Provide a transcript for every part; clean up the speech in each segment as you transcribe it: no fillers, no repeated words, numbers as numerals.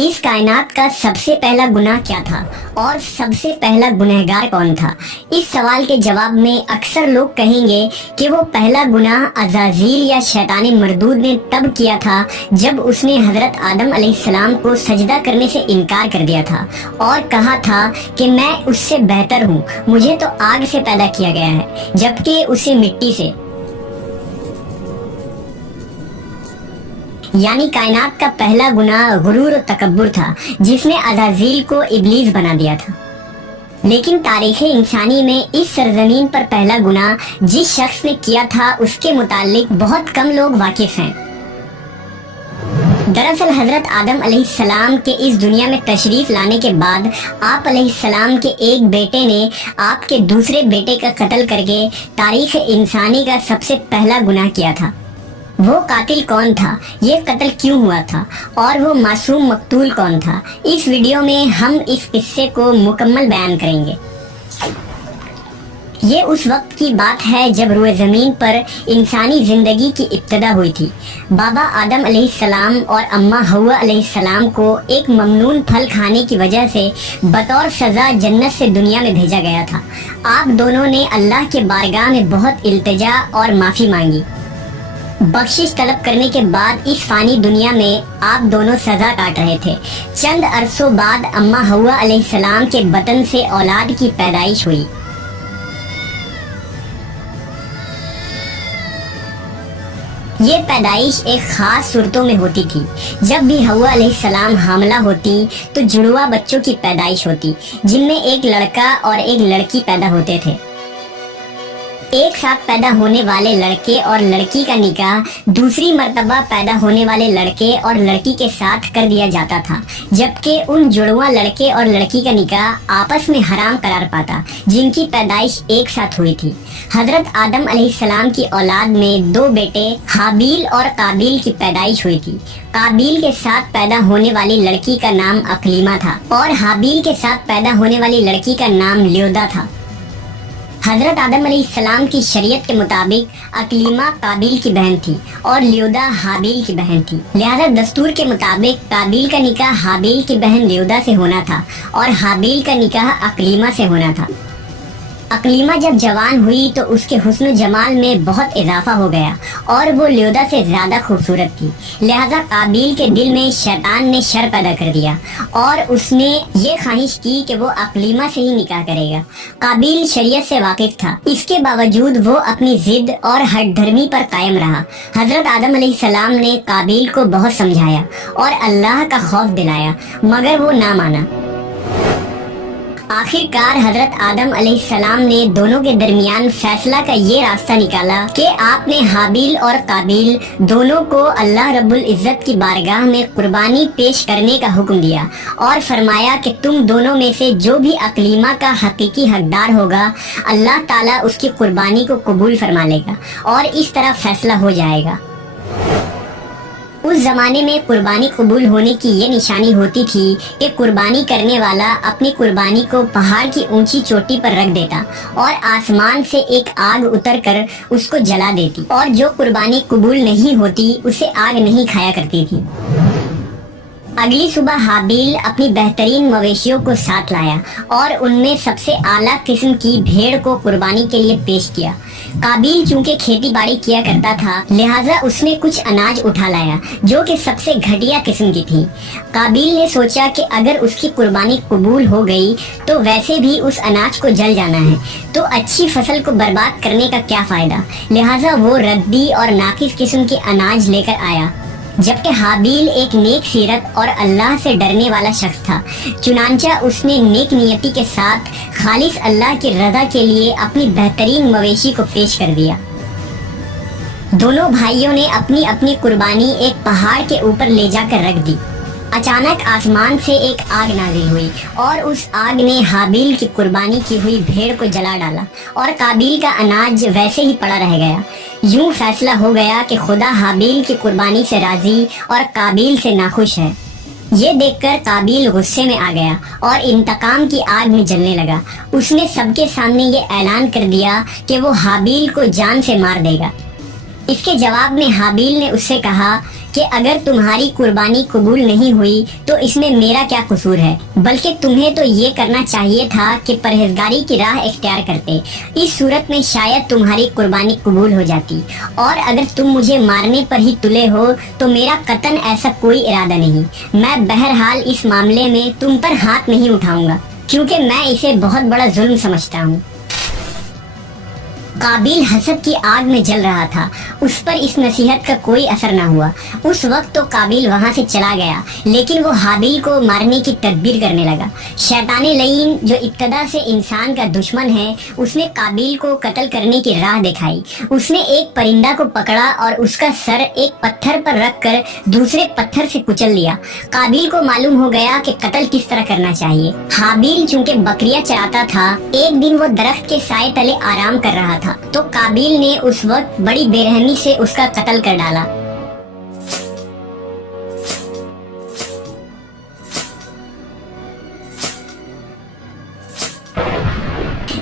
इस कायनात का सबसे पहला गुनाह क्या था और सबसे पहला गुनहगार कौन था? इस सवाल के जवाब में अक्सर लोग कहेंगे कि वो पहला गुनाह अज़ाज़ील या शैतान मरदूद ने तब किया था जब उसने हज़रत आदम अलैहिस्सलाम को सजदा करने से इनकार कर दिया था और कहा था कि मैं उससे बेहतर हूँ, मुझे तो आग से पैदा किया गया है जबकि उसे मिट्टी से। यानी कायनात का पहला गुनाह गुरूर और तकब्बुर था जिसने अज़ाज़ील को इब्लीस बना दिया था। लेकिन तारीख़ इंसानी में इस सरज़मीन पर पहला गुनाह जिस शख्स ने किया था उसके मुताल्लिक बहुत कम लोग वाकिफ़ हैं। दरअसल हज़रत आदम अलैहिस्सलाम के इस दुनिया में तशरीफ़ लाने के बाद आप अलैहिस्सलाम के एक बेटे ने आपके दूसरे बेटे का कत्ल करके तारीख़ इंसानी का सबसे पहला गुनाह किया था। वो कातिल कौन था, ये कत्ल क्यों हुआ था और वो मासूम मकतूल कौन था, इस वीडियो में हम इस किस्से को मुकम्मल बयान करेंगे। ये उस वक्त की बात है जब रुए ज़मीन पर इंसानी ज़िंदगी की इब्तिदा हुई थी। बाबा आदम अलैहिस्सलाम और अम्मा हव्वा अलैहिस्सलाम को एक ममनून फल खाने की वजह से बतौर सज़ा जन्नत से दुनिया में भेजा गया था। आप दोनों ने अल्लाह के बारगाह में बहुत इल्तिजा और माफ़ी मांगी। बख्शिश तलब करने के बाद इस फानी दुनिया में आप दोनों सजा काट रहे थे। चंद अरसों बाद अम्मा हव्वा अलैहिस्सलाम के बतन से औलाद की पैदाइश हुई। ये पैदाइश एक खास सूरतों में होती थी। जब भी हव्वा अलैहिस्सलाम हामला होती तो जुड़वा बच्चों की पैदाइश होती जिनमें एक लड़का और एक लड़की पैदा होते थे। एक साथ पैदा होने वाले लड़के और लड़की का निकाह दूसरी मर्तबा पैदा होने वाले लड़के और लड़की के साथ कर दिया जाता था, जबकि उन जुड़वा लड़के और लड़की का निकाह आपस में हराम करार पाता जिनकी पैदाइश एक साथ हुई थी। हजरत आदम अलैहिस्सलाम की औलाद में दो बेटे हाबील और काबिल की पैदाइश हुई थी। काबिल के साथ पैदा होने वाली लड़की का नाम अकलीमा था और हाबील के साथ पैदा होने वाली लड़की का नाम ल्योदा था। हजरत आदम अलैहिस्सलाम की शरीयत के मुताबिक अकलीमा काबिल की बहन थी और ल्योदा हाबील की बहन थी। लिहाजा दस्तूर के मुताबिक काबिल का निकाह हाबील की बहन ल्योदा से होना था और हाबील का निकाह अकलीमा से होना था। अकलीमा जब जवान हुई तो उसके हुस्न जमाल में बहुत इजाफा हो गया और वो ल्योदा से ज़्यादा खूबसूरत थी। लिहाजा काबिल के दिल में शैतान ने शर पैदा कर दिया और उसने ये ख्वाहिश की कि वो अकलीमा से ही निकाह करेगा। काबिल शरीयत से वाकिफ था, इसके बावजूद वो अपनी जिद और हठधर्मी पर कायम रहा। हजरत आदम अलैहिस्सलाम ने काबिल को बहुत समझाया और अल्लाह का खौफ दिलाया मगर वो ना माना। आखिरकार हजरत आदम अलैहिस्सलाम ने दोनों के दरमियान फैसला का ये रास्ता निकाला कि आपने हाबील और काबिल दोनों को अल्लाह रब्बुल इज़्ज़त की बारगाह में कुर्बानी पेश करने का हुक्म दिया और फरमाया कि तुम दोनों में से जो भी अकलीमा का हकीकी हकदार होगा अल्लाह ताला उसकी कुर्बानी को कबूल फरमा लेगा और इस तरह फैसला हो जाएगा। उस जमाने में कुर्बानी कबूल होने की ये निशानी होती थी कि कुर्बानी करने वाला अपनी कुर्बानी को पहाड़ की ऊंची चोटी पर रख देता और आसमान से एक आग उतरकर उसको जला देती और जो कुर्बानी कबूल नहीं होती उसे आग नहीं खाया करती थी। अगली सुबह हाबील अपनी बेहतरीन मवेशियों को साथ लाया और उनमें सबसे आला किस्म की भेड़ को कुर्बानी के लिए पेश किया। काबिल चूंकि खेती बाड़ी किया करता था लिहाजा उसने कुछ अनाज उठा लाया जो कि सबसे घटिया किस्म की थी। काबिल ने सोचा कि अगर उसकी कुर्बानी कबूल हो गई तो वैसे भी उस अनाज को जल जाना है तो अच्छी फसल को बर्बाद करने का क्या फायदा। लिहाजा वो रद्दी और नाकिस किस्म के अनाज लेकर आया, जबकि हाबील एक नेक सीरत और अल्लाह से डरने वाला शख्स था। चुनांचा उसने नेक नियति के साथ खालिस अल्लाह की रज़ा के लिए अपनी बेहतरीन मवेशी को पेश कर दिया। दोनों भाइयों ने अपनी अपनी कुर्बानी एक पहाड़ के ऊपर ले जाकर रख दी। अचानक आसमान से एक आग नाजिल हुई और उस आग ने हाबील की कुर्बानी की हुई भेड़ को जला डाला और काबिल का अनाज वैसे ही पड़ा रह गया। यूं फैसला हो गया कि खुदा हाबील की कुर्बानी से राजी और काबिल से नाखुश है। ये देखकर काबिल गुस्से में आ गया और इंतकाम की आग में जलने लगा। उसने सबके सामने ये ऐलान कर दिया कि वो हाबील को जान से मार देगा। اس کے جواب میں حابیل نے اس سے کہا کہ اگر تمہاری قربانی قبول نہیں ہوئی تو اس میں میرا کیا قصور ہے، بلکہ تمہیں تو یہ کرنا چاہیے تھا کہ پرہیزگاری کی راہ اختیار کرتے، اس صورت میں شاید تمہاری قربانی قبول ہو جاتی، اور اگر تم مجھے مارنے پر ہی تلے ہو تو میرا قطعاً ایسا کوئی ارادہ نہیں، میں بہرحال اس معاملے میں تم پر ہاتھ نہیں اٹھاؤں گا کیونکہ میں اسے بہت بڑا ظلم سمجھتا ہوں۔ قابیل حسد کی آگ میں جل رہا تھا، اس پر اس نصیحت کا کوئی اثر نہ ہوا۔ اس وقت تو قابیل وہاں سے چلا گیا، لیکن وہ حابیل کو مارنے کی تدبیر کرنے لگا۔ شیطان لعین جو ابتدا سے انسان کا دشمن ہے، اس نے قابیل کو قتل کرنے کی راہ دکھائی۔ اس نے ایک پرندہ کو پکڑا اور اس کا سر ایک پتھر پر رکھ کر دوسرے پتھر سے کچل لیا۔ قابیل کو معلوم ہو گیا کہ قتل کس طرح کرنا چاہیے۔ حابیل چونکہ بکریاں چراتا تھا، ایک دن وہ درخت کے سائے تلے آرام کر رہا تھا تو قابیل نے اس وقت بڑی بے رحمی سے اس کا قتل کر ڈالا۔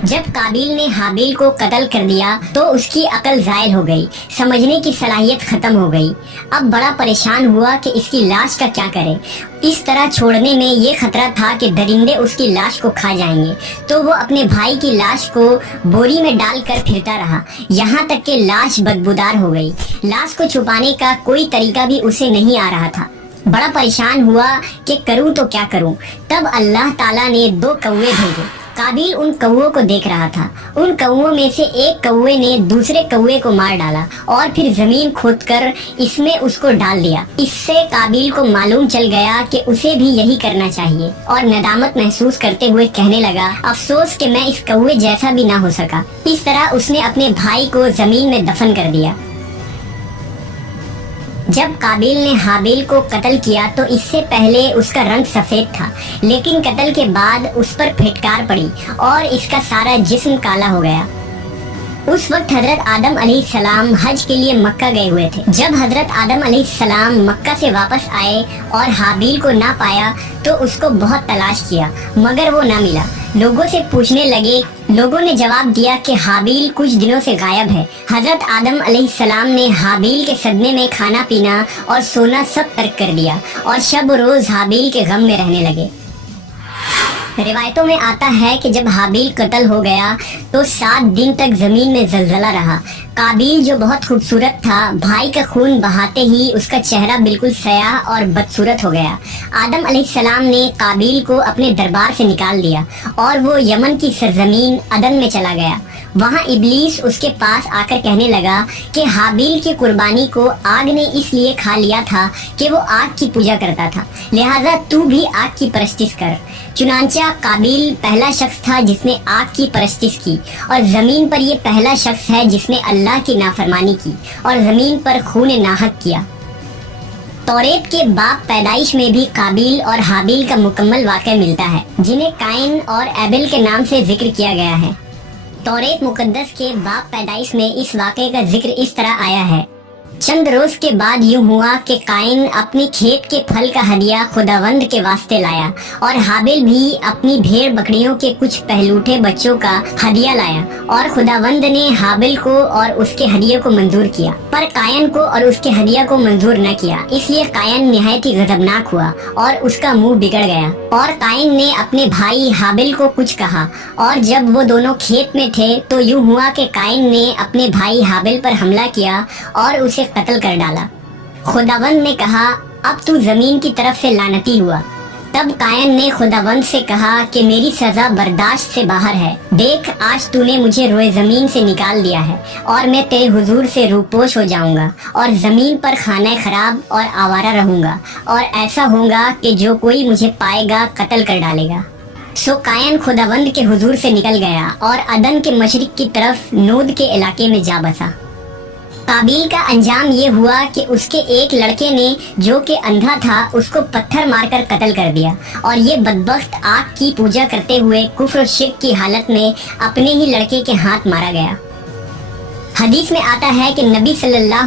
جب قابیل نے حابیل کو قتل کر دیا تو اس کی عقل زائل ہو گئی، سمجھنے کی صلاحیت ختم ہو گئی۔ اب بڑا پریشان ہوا کہ اس کی لاش کا کیا کرے۔ اس طرح چھوڑنے میں یہ خطرہ تھا کہ درندے اس کی لاش کو کھا جائیں گے، تو وہ اپنے بھائی کی لاش کو بوری میں ڈال کر پھرتا رہا، یہاں تک کہ لاش بدبودار ہو گئی۔ لاش کو چھپانے کا کوئی طریقہ بھی اسے نہیں آ رہا تھا۔ بڑا پریشان ہوا کہ کروں تو کیا کروں۔ تب اللہ تعالیٰ نے 2 کوے بھیجے۔ قابیل ان کووں کو دیکھ رہا تھا۔ ان کووں میں سے ایک کوے نے دوسرے کوے کو مار ڈالا اور پھر زمین کھود کر اس میں اس کو ڈال دیا۔ اس سے قابیل کو معلوم چل گیا کہ اسے بھی یہی کرنا چاہیے، اور ندامت محسوس کرتے ہوئے کہنے لگا، افسوس کہ میں اس کوے جیسا بھی نہ ہو سکا۔ اس طرح اس نے اپنے بھائی کو زمین میں دفن کر دیا۔ جب قابیل نے حابیل کو قتل کیا تو اس سے پہلے اس کا رنگ سفید تھا، لیکن قتل کے بعد اس پر پھٹکار پڑی اور اس کا سارا جسم کالا ہو گیا۔ اس وقت حضرت آدم علیہ السلام حج کے لیے مکہ گئے ہوئے تھے۔ جب حضرت آدم علیہ السلام مکہ سے واپس آئے اور حابیل کو نہ پایا تو اس کو بہت تلاش کیا مگر وہ نہ ملا۔ لوگوں سے پوچھنے لگے، لوگوں نے جواب دیا کہ حابیل کچھ دنوں سے غائب ہے۔ حضرت آدم علیہ السلام نے حابیل کے صدمے میں کھانا پینا اور سونا سب ترک کر دیا اور شب و روز حابیل کے غم میں رہنے لگے۔ روایتوں میں آتا ہے کہ جب حابیل قتل ہو گیا تو 7 دن تک زمین میں زلزلہ رہا۔ قابیل جو بہت خوبصورت تھا، بھائی کا خون بہاتے ہی اس کا چہرہ بالکل سیاہ اور بدصورت ہو گیا۔ آدم علیہ السلام نے قابیل کو اپنے دربار سے نکال دیا اور وہ یمن کی سرزمین عدن میں چلا گیا۔ وہاں ابلیس اس کے پاس آ کر کہنے لگا کہ حابیل کی قربانی کو آگ نے اس لیے کھا لیا تھا کہ وہ آگ کی پوجا کرتا تھا، لہٰذا تو بھی آگ کی پرستش کر۔ چنانچہ قابیل پہلا شخص تھا جس نے آگ کی پرستش کی، اور زمین پر یہ پہلا شخص ہے جس نے اللہ کی نافرمانی کی اور زمین پر خون ناحق کیا۔ توریت کے باب پیدائش میں بھی قابیل اور حابیل کا مکمل واقعہ ملتا ہے، جنہیں قائن اور ایبل کے نام سے ذکر کیا گیا ہے۔ توریت مقدس کے باب پیدائش میں اس واقعے کا ذکر اس طرح آیا ہے، چند روز کے بعد یوں ہوا کہ قائن اپنی کھیت کے پھل کا ہدیہ خداوند کے واسطے لایا، اور حابیل بھی اپنی بھیڑ بکریوں کے کچھ پہلوٹے بچوں کا ہدیہ لایا، اور خداوند نے حابیل کو اور اس کے ہدیے کو منظور کیا، پر قائن کو اور اس کے ہدیہ کو منظور نہ کیا۔ اس لیے قائن نہایت ہی غضبناک ہوا اور اس کا منہ بگڑ گیا، اور قائن نے اپنے بھائی حابیل کو کچھ کہا، اور جب وہ دونوں کھیت میں تھے تو یوں ہوا کہ قائن نے اپنے بھائی حابیل پر حملہ کیا اور اسے قتل کر ڈالا۔ خداوند نے کہا، اب تو زمین کی طرف سے لعنتی ہوا۔ تب قائن نے خداوند سے کہا کہ میری سزا برداشت سے باہر ہے، دیکھ آج تو نے مجھے روئے زمین سے نکال دیا ہے اور میں تیرے حضور سے روپوش ہو جاؤں گا اور زمین پر خانہ خراب اور آوارہ رہوں گا، اور ایسا ہوگا کہ جو کوئی مجھے پائے گا قتل کر ڈالے گا۔ سو قائن خداوند کے حضور سے نکل گیا اور عدن کے مشرق کی طرف نود کے علاقے میں جا بسا۔ قابیل کا انجام یہ ہوا کہ اس کے ایک لڑکے نے جو کہ اندھا تھا اس کو پتھر مار کر قتل کر دیا، اور یہ بدبخت آگ کی پوجا کرتے ہوئے کفر و شرک کی حالت میں اپنے ہی لڑکے کے ہاتھ مارا گیا۔ حدیث میں آتا ہے کہ نبی صلی اللہ